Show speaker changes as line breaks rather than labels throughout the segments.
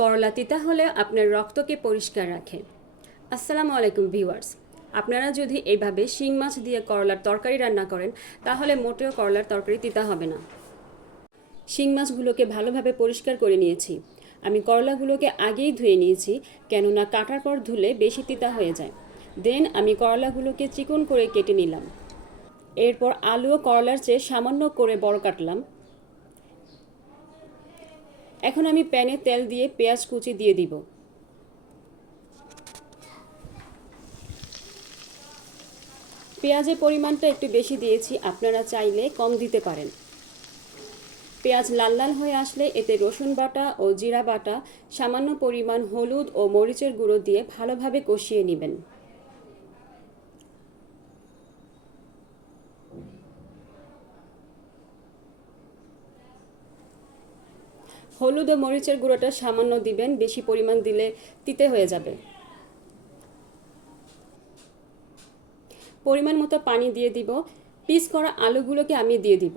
করলা তিতা হলে আপনার রক্তকে পরিষ্কার রাখে আসসালামু আলাইকুম ভিউয়ার্স। আপনারা যদি এইভাবে শিং মাছ দিয়ে করলার তরকারি রান্না করেন, তাহলে মোটেও করলার তরকারি তিতা হবে না। শিং মাছগুলোকে ভালোভাবে পরিষ্কার করে নিয়েছি। আমি করলাগুলোকে আগেই ধুয়ে নিয়েছি, কেননা কাটার পর ধুলে বেশি তিতা হয়ে যায়। দেন আমি করলাগুলোকে চিকন করে কেটে নিলাম। এরপর আলু ও করলার চেয়ে সামান্য করে বড় কাটলাম। এখন আমি প্যানে তেল দিয়ে পেঁয়াজ কুচি দিয়ে দিব। পেঁয়াজের পরিমাণটা একটু বেশি দিয়েছি, আপনারা চাইলে কম দিতে পারেন। পেঁয়াজ লাল লাল হয়ে আসলে এতে রসুন বাটা ও জিরা বাটা, সামান্য পরিমাণ হলুদ ও মরিচের গুঁড়ো দিয়ে ভালোভাবে কষিয়ে নেবেন। হলুদ ও মরিচের গুঁড়োটা সামান্য দিবেন, বেশি পরিমাণ দিলে তিতে হয়ে যাবে। পরিমাণ মতো পানি দিয়ে দিব। পিস করা আলুগুলোকে আমি দিয়ে দিব।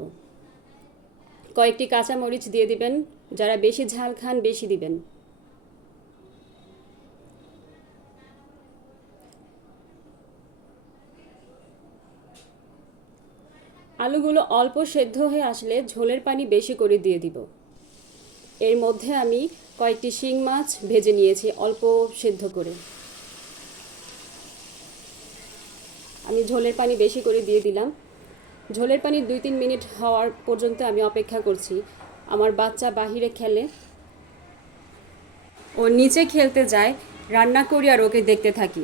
কয়েকটি কাঁচা মরিচ দিয়ে দিবেন। যারা বেশি ঝাল খান, বেশি দিবেন। আলুগুলো অল্প সেদ্ধ হয়ে আসলে ঝোলের পানি বেশি করে দিয়ে দিব। এর মধ্যে আমি কয়েকটি শিং মাছ ভেজে নিয়েছি, অল্প সেদ্ধ করে। আমি ঝোলের পানি বেশি করে দিয়ে দিলাম। ঝোলের পানি দুই তিন মিনিট হওয়ার পর্যন্ত আমি অপেক্ষা করছি। আমার বাচ্চা বাহিরে খেলে। ও নিচে খেলতে যায়, রান্না করি আর ওকে দেখতে থাকি।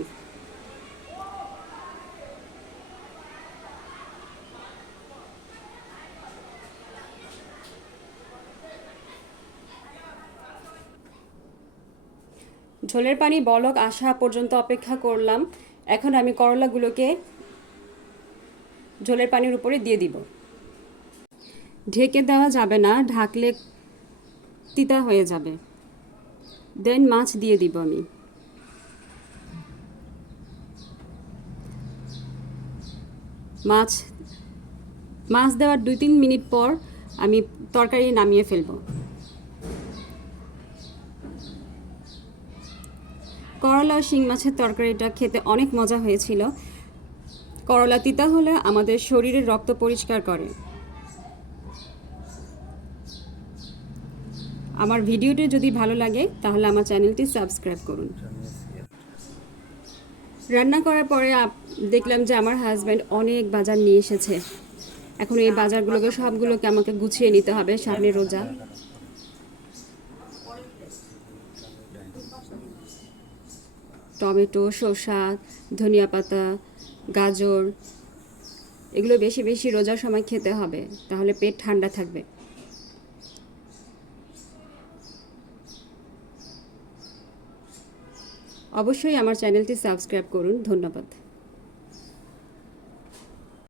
ঝোলের পানি, বলক আসা পর্যন্ত অপেক্ষা করলাম। এখন আমি করলাগুলোকে ঝোলের পানির উপরে দিয়ে দিব। ঢেকে দেওয়া যাবে না, ঢাকলে তিতা হয়ে যাবে। দেন মাছ দিয়ে দিব আমি। মাছ মাছ দেওয়ার দুই তিন মিনিট পর আমি তরকারি নামিয়ে ফেলব। করলা শিং মাছের তরকারিটা খেতে অনেক মজা হয়েছিল। করলা তিতা হলে আমাদের শরীরের রক্ত পরিষ্কার করে। আমার ভিডিওটি যদি ভালো লাগে, তাহলে আমার চ্যানেলটি সাবস্ক্রাইব করুন। রান্না করার পরে দেখলাম যে আমার হাজব্যান্ড অনেক বাজার নিয়ে এসেছে। এখন এই বাজারগুলোকে সবগুলোকে আমাকে গুছিয়ে নিতে হবে সামনে রোজা। টমেটো, শসা, ধনিয়া পাতা, গাজর, এগুলো বেশি বেশি রোজার সময় খেতে হবে, তাহলে পেট ঠান্ডা থাকবে। অবশ্যই আমার চ্যানেলটি সাবস্ক্রাইব করুন, ধন্যবাদ।